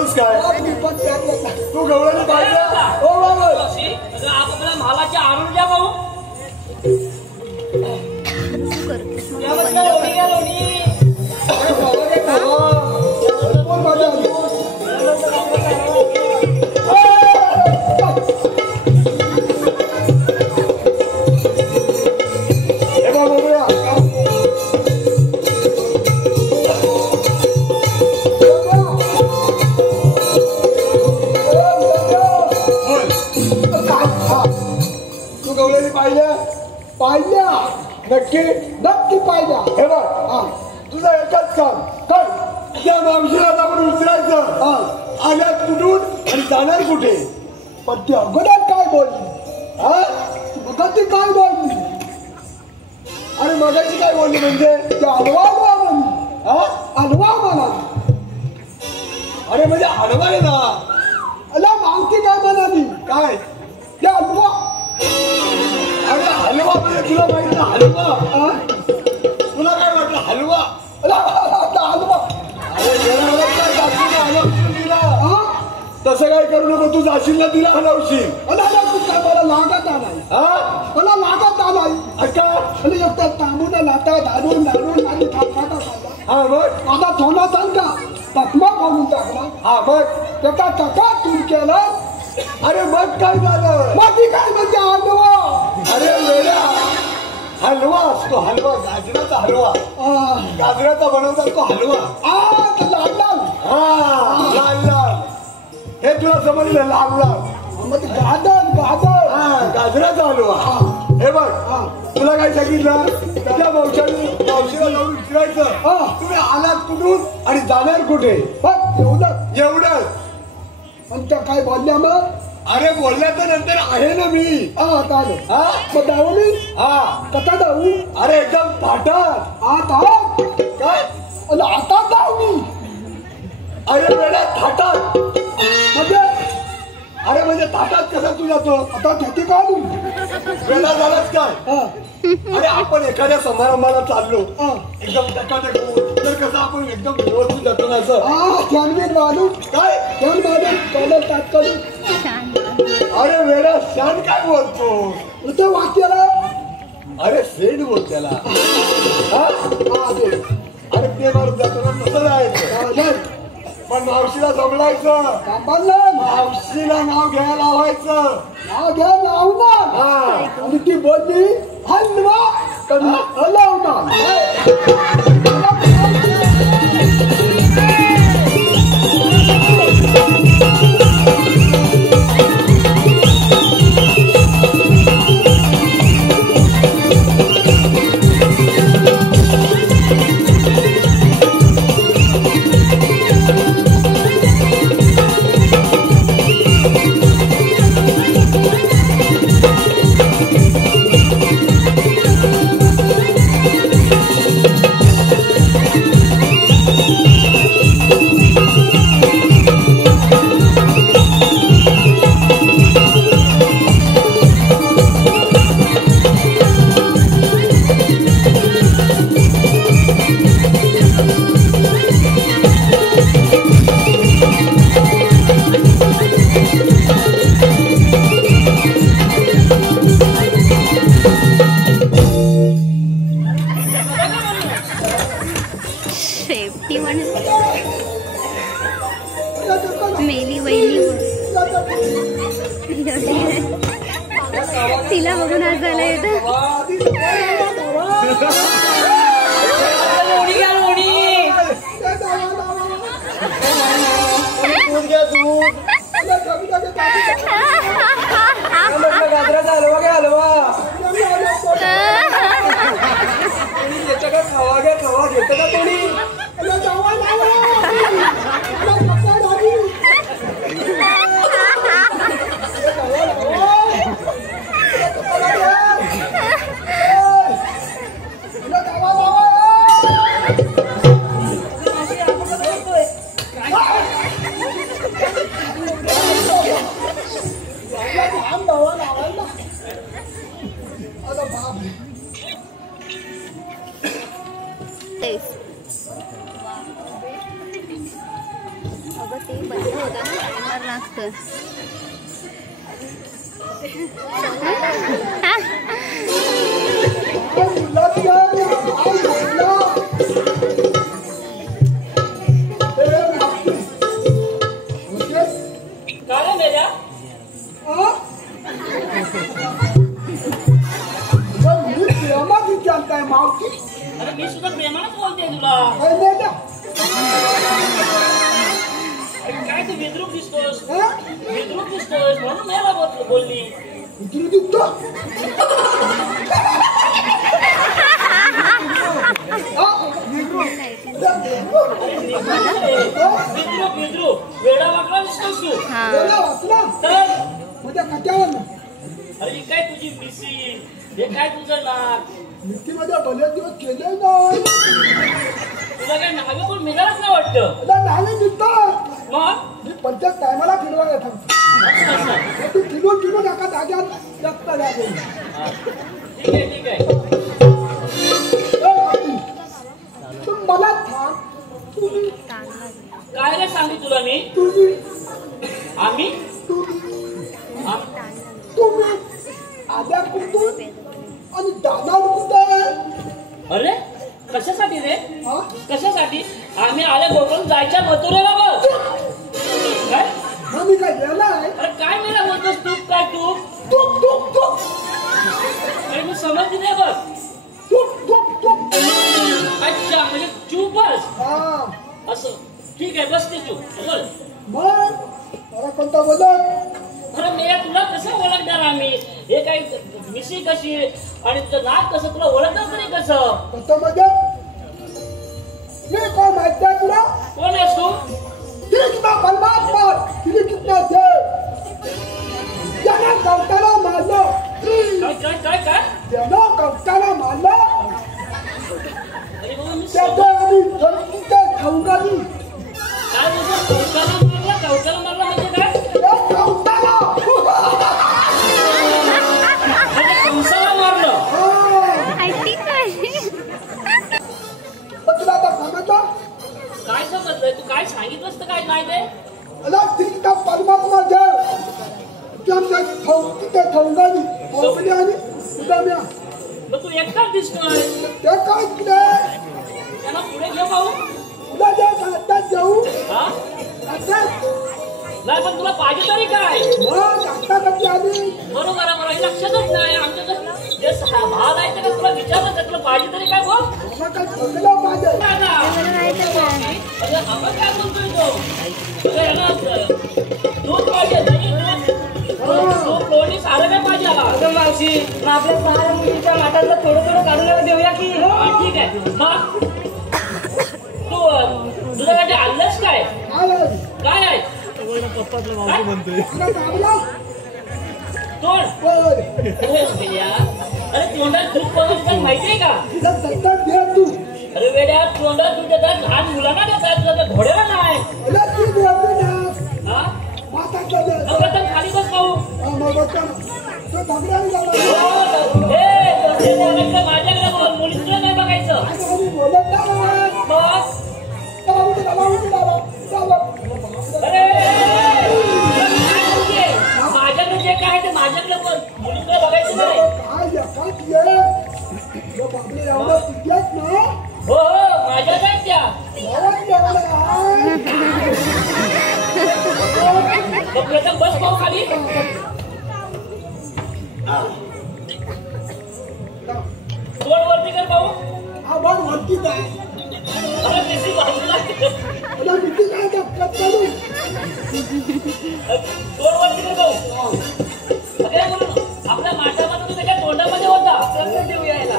बोलतोस काय? तू गवळणी पाहिजे? हो बाबा आपल्याला मालाच्या आणून द्या भाऊ. पाहिल्या नक्की नक्की पाहिल्या. हे बघ तुझं एकच काम काय त्या मावशीला जाऊन विचारायचं आल्यात कुठून आणि जाणार कुठे. पण ती अगोदर काय बोलली? मग ती काय बोलली? आणि मगाची काय बोलली म्हणजे ती हलवा म्हणली. हलवा म्हणाली. अरे म्हणजे हलवा आहे ना. अला मागती काय म्हणाली? काय ते हलवा. अरे हलवा म्हणजे तुला माहिती ना हलवा. तुला काय वाटलं हलवा? हलवा तसं काय करू नको. तू जाशील ना तिला हलवशील. मला लागत आलाय. मला लागत आलाय. एकदा तांबून लाटा धाडून धाडून आणि थांबता हा मग आता थोडा सांग का तकमा खाऊन टाकला. हा मग त्याचा टका तूर केला. अरे मग काय झालं? मग काय म्हणजे हलवा. अरे वेड्या हलवा असतो हलवा. गाजराचा हलवा. गाजराचा बनवतात तो हलवा. लाल लाल. लाल लाल हे तुला समजलं. लाल लाल मग गाजर गाजर गाजराचा हलवा. हे बघ तुला काय सांगितलं? त्या मावशीला जाऊन विचारायचं तुम्ही आलात कुठून आणि जाणार कुठे. बघ एवढं एवढं. पण त्या काय बोलल्या मग? अरे बोलल्याच्या नंतर आहे ना मी. मग धावू मी. कसा धावू? अरे एकदम थाटात. आता काय आता धाव मी. अरे वेळा थाटात म्हणजे अरे म्हणजे ताटात कसा तू जातो? आता किती काढू वेळा झालाच काय? अरे आपण एखाद्या समारंभाला चाललो एकदम टकाटक तर कसं आपण एकदम व्यवस्थित जातो ना असं मालू काय मालू तात्काळ. अरे वेळा शान काय बोलतो ते वाक्याला? अरे सेंड बोल त्याला. अरे ते मारून जातो ना तसं जायचं. पण मावशीला जमलायचं. मावशीला नाव घ्यायला लावायचं. नाव घ्यायला लावणार आणि ती बोलली हलवा हलवणार. तिला बघून हसायला येतं. गाजराचा हलवा घ्या हलवा. खावा घ्या खावा. घेतं का कोणी? मस्त. अरे मी सुद्धा प्रेमानच बोलते तुला. काय तू विद्रूप दिसतोस म्हणून मला बोलली. विद्रूप वेडा वाकडा दिसतोस तू. अरे ही काय तुझी मिसी, हे काय तुझं नाक. मध्ये बरेच दिवस केले नाही. तुला काय नावे कोण मिळालंच नाही वाटतं. नावे निघतात मग मी प्रत्येक टायमाला फिरवायला थांबतो. तू फिरून एका जाग्यात जास्त लागेल. ठीक आहे. तू मला थांब. काय रे सांगू तुला मी. आम्ही तुम्ही आद्या कुठून आणि दादा कुठे. अरे कशासाठी रे. कशासाठी. आम्ही आले बोलून जायच्या मथुरेला बघ. काय मी काय गेलाय. अरे काय मेला बोलतोस तू. काय तू अरे मी समजली नाही बघ. अच्छा म्हणजे चूप बस. असं ठीक आहे बस ते चूप बोल. मग मला कोणता बोलत. अरे मी तुला कसं ओळखणार आम्ही. हे काही मिशी कशी आणि तुझं नाक कसं तुला ओळखणार तरी कसं. म्हणजे मी कोण माहिती आहे तुला. कोण आहेस तू. कितना परमात्मा तिने कितना थे त्यानं कवताला मारलं. काय त्यानं कवताला मारलं. अरे बाबा मी त्याच्या आधी जंतूचे खाऊगाली. काय बोलतो. कवताला मारला म्हणजे काय. कवताला म्हणजे कंसाला मारलं. तुला आता सांगायचं काय समजलंय तू. काय सांगितलंस तर काय नाही ते. अला तिचा परमात्मा देव त्या खाऊगाली खाऊगाली आणि उदाम्या. मग तू एकटाच दिसतोय. ते काय तुला त्यांना पुढे घेऊ पाहू. तुला जे आत्ताच जाऊ हा आत्ताच. नाही पण तुला पाहिजे तरी काय. मग आत्ता कधी आली. बरोबर आहे. मला हे लक्षातच नाही. आमचं जे भाग आहे ते तुला विचारलं तुला पाहिजे तरी काय बोल. मला काय ठरलेलं पाहिजे. अरे आपण काय बोलतोय तो. दूध पाहिजे दूध लोणी सारं काय पाहिजे आला. मावशी आपल्या 6 मुलीच्या माठातलं थोडं काढून देऊया की. ठीक आहे मग तू तुझं काय आणलंच काय. काय आहे तोंड. अरे तोंडात दूध बनवून माहितीये का. अरे वेड्या तोंडात दूध देतात लहान मुलांना देतात तुझ्या घोड्याला नाही. प्रथम खाली बस पाहू. माझ्याकडे बोल. मुलींकडे नाही बघायचं. अरे माझ्याकडे जे काय ते माझ्याकडे बोल. मुलींकडे बघायचं नाही. हो माझ्या काय त्या प्रथम बस पाहू खाली. तोंड वरती कर पाहू. अरे बेसी बाजूला तोंड वरती कर पाहू. अरे बोलून आपल्या माठामध्ये तू त्याच्या तोंडामध्ये होता. आपल्याला देऊया याला.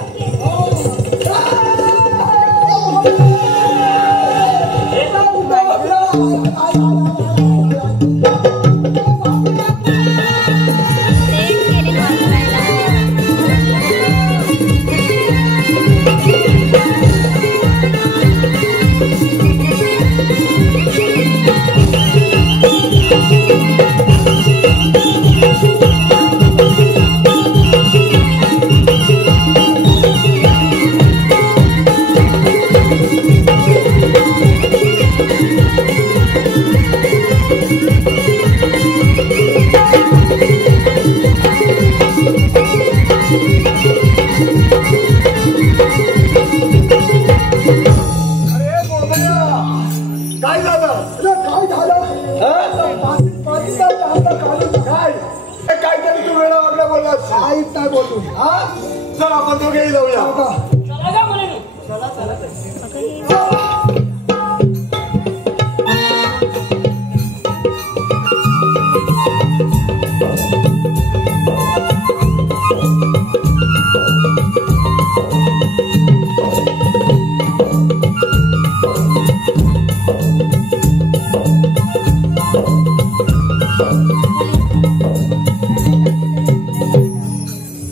काय झालं? काय झालं? काय काहीतरी तू वेळा वागला बोललास. काहीच नाही बोलू. हा चल आपण दोघेही जाऊया. चला का मुलींनो?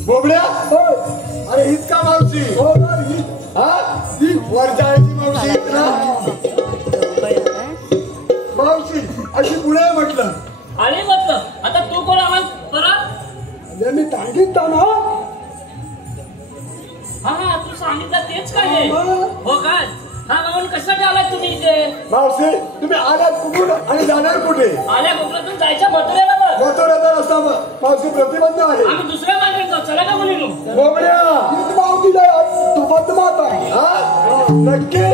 बोबड्या अरे हीच का मावशी? हा वरच्या आईची मावशी ना. मावशी अशी पुढे म्हटलं. आणि म्हटलं आता तू कोण आवाज परत? मी सांगितलं ना. हा तू सांगितलं तेच काय आहे? हो काय? हा म्हणून कशासाठी आलात तुम्ही इथे? मावशी तुम्ही आलात कुठून आणि जाणार कुठे? आल्या कोकणातून जायच्या मथुरेला बघ. मथुरेचा रस्ता मावशी प्रतिबंध आहे. आम्ही दुसऱ्या मार्गाने जाऊ. चला का मुलींनो? बोबड्या मावशीला तू बदमात आहे. हा नक्की.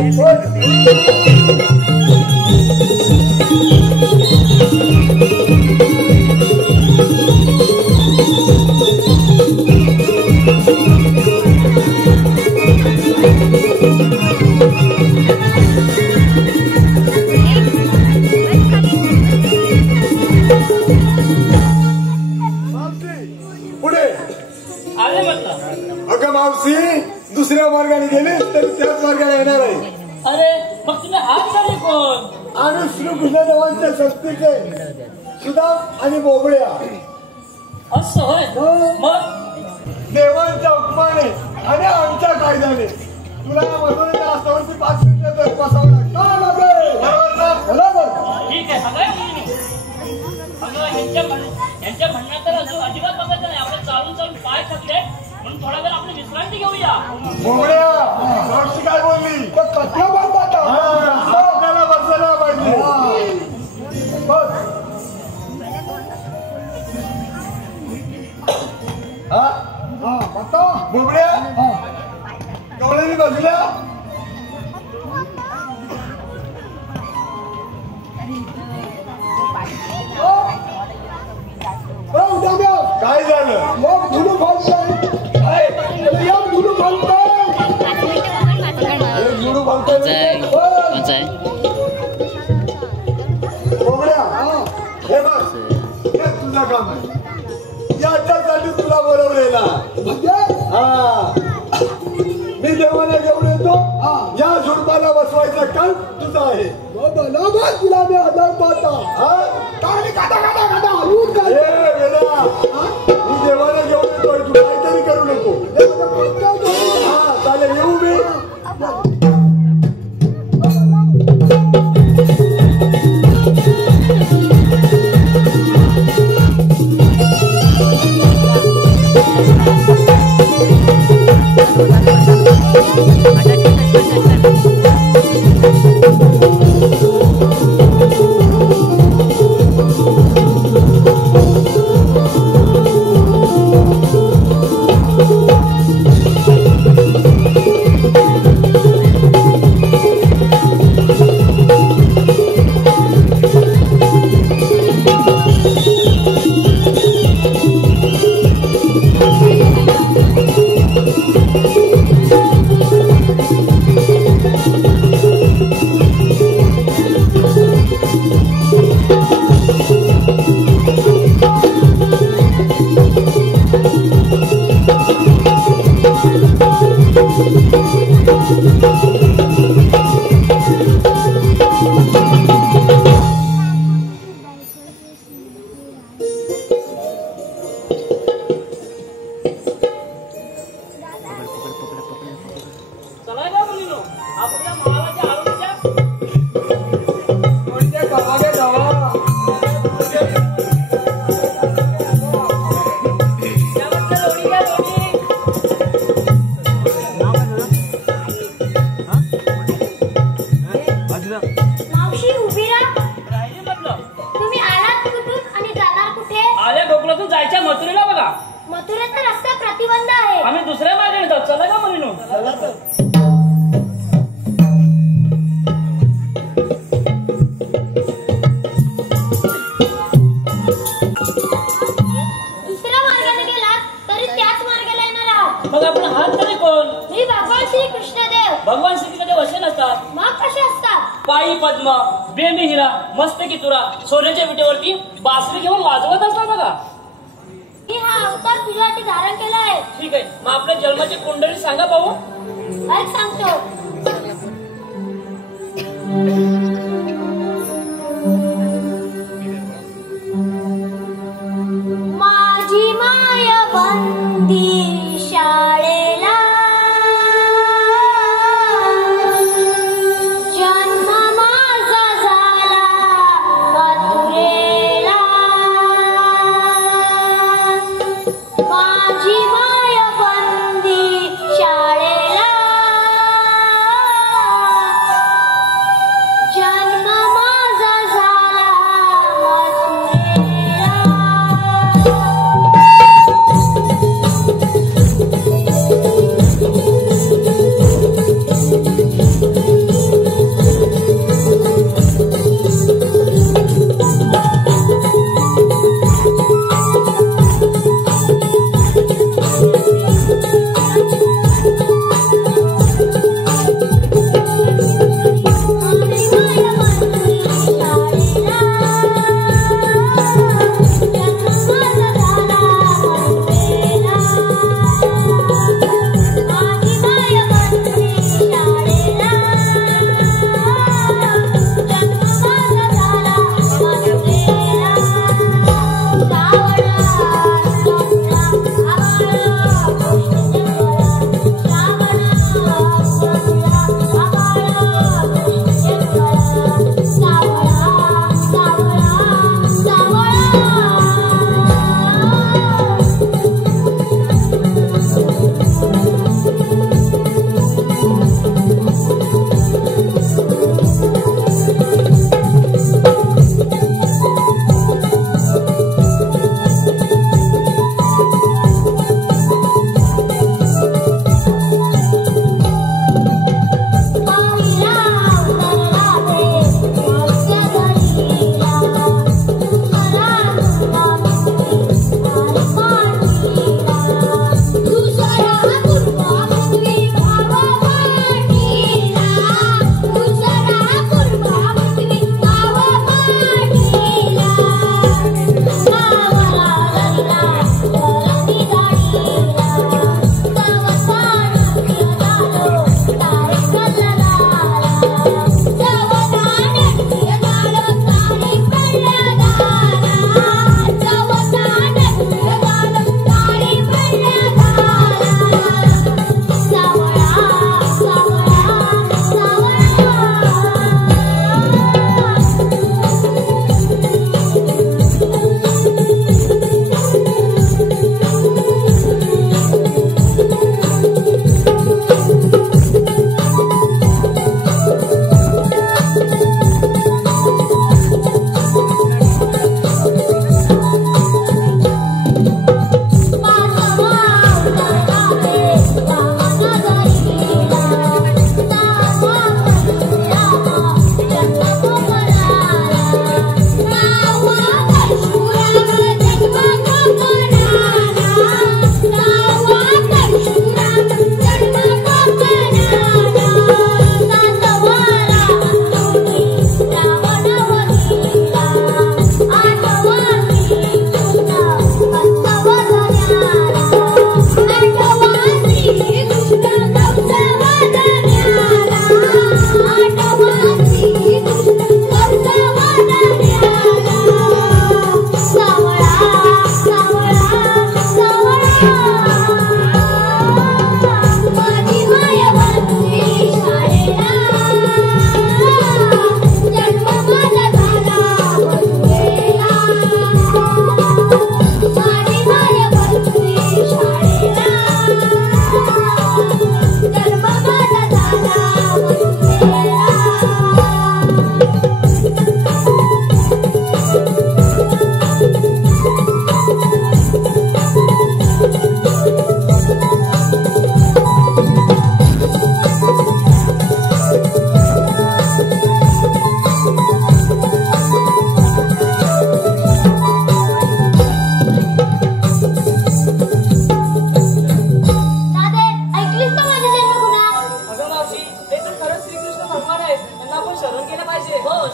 पुढे आले म्हटलं. अगं मावशी दुसऱ्या मार्गाने गेले तरी त्याच मार्गाने येणार आहे. अरे मग तुम्ही हात झाले कोण? आणि श्रीकृष्णदेवांच्या शक्तीचे सुदाम आणि बोबड्या. असं होय. मग देवांच्या उपमाने आणि आमच्या कायद्याने तुला या मधुरेच्या रस्त्यावरती 5 मिनिटं बसावं लागेल. बरोबर. ठीक आहे. सगळ्या मुलींनो अगं यांच्या म्हणण्यात तर अजून अजिबात बघायचं नाही. आपण चालून चालून पाय थकले म्हणून थोडा वेळ आपली विश्रांती घेऊया. बोबड्या मावशी काय बोलली? कसल्या बोलतात? आपल्याला बसायला पाहिजे. बस. हा बघतो बोबड्या गवळणी बसल्या. काय झालं? मग धुडू फालतोय. धुडू फालतोय. धुडू फालतोय. बोबड्या हे बघ हे तुझं काम आहे. याच्यासाठी तुला बोलवलेला. हा मी देवाला घेऊन येतो. या झुडपाला बसवायचं काम तुझं आहे. तुला मी आदर पाहता. मी देवाला घेऊन येतोय. तू काहीतरी करू नको. हा चालेल येऊ मी. मथुरेला बघा. मथुरेचा रस्ता प्रतिबंध आहे. आम्ही दुसऱ्या चला तर. दुसऱ्या मार्गाने गेलात तरी त्याच मार्गाला येणार आहात. मग आपण आहात तरी कोण? मी भगवान श्री कृष्णदेव. भगवान श्रीकृष्ण वसे नसतात. मग कसे असतात? पायी पद्म, बेंबी हिरा, मस्तकी तुरा, सोन्याच्या विटेवरती बासरी घेऊन वाजवत असतात बघा. मी हा अवतार तुझ्यासाठी धारण केला आहे. ठीक आहे, मग आपल्या जन्माची कुंडली सांगा पाहू. ऐक सांगतो. माझी माय बंदी शाळेला, जन्म माझा झाला मथुरेला. माझी माय बंदी शाळेला,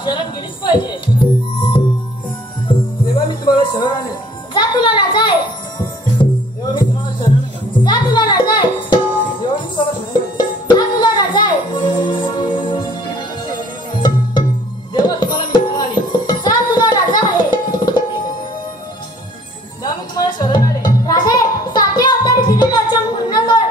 शरण गेलीच पाहिजे. तेव्हा मी तुम्हाला शरण आहे. जा तुला राजा आहे. तेव्हा मी तुम्हाला शरण आहे. जा तुला राजा आहे. तेव्हा मी तुम्हाला शरण आहे. जा तुला राजा आहे. देवा तुम्हाला मी म्हणाली. जा तुला राजा आहे. जा मी तुम्हाला शरण आले. राधे साथे अवतारी दिलेले वचन पूर्ण कर.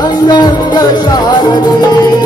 अंग शारदे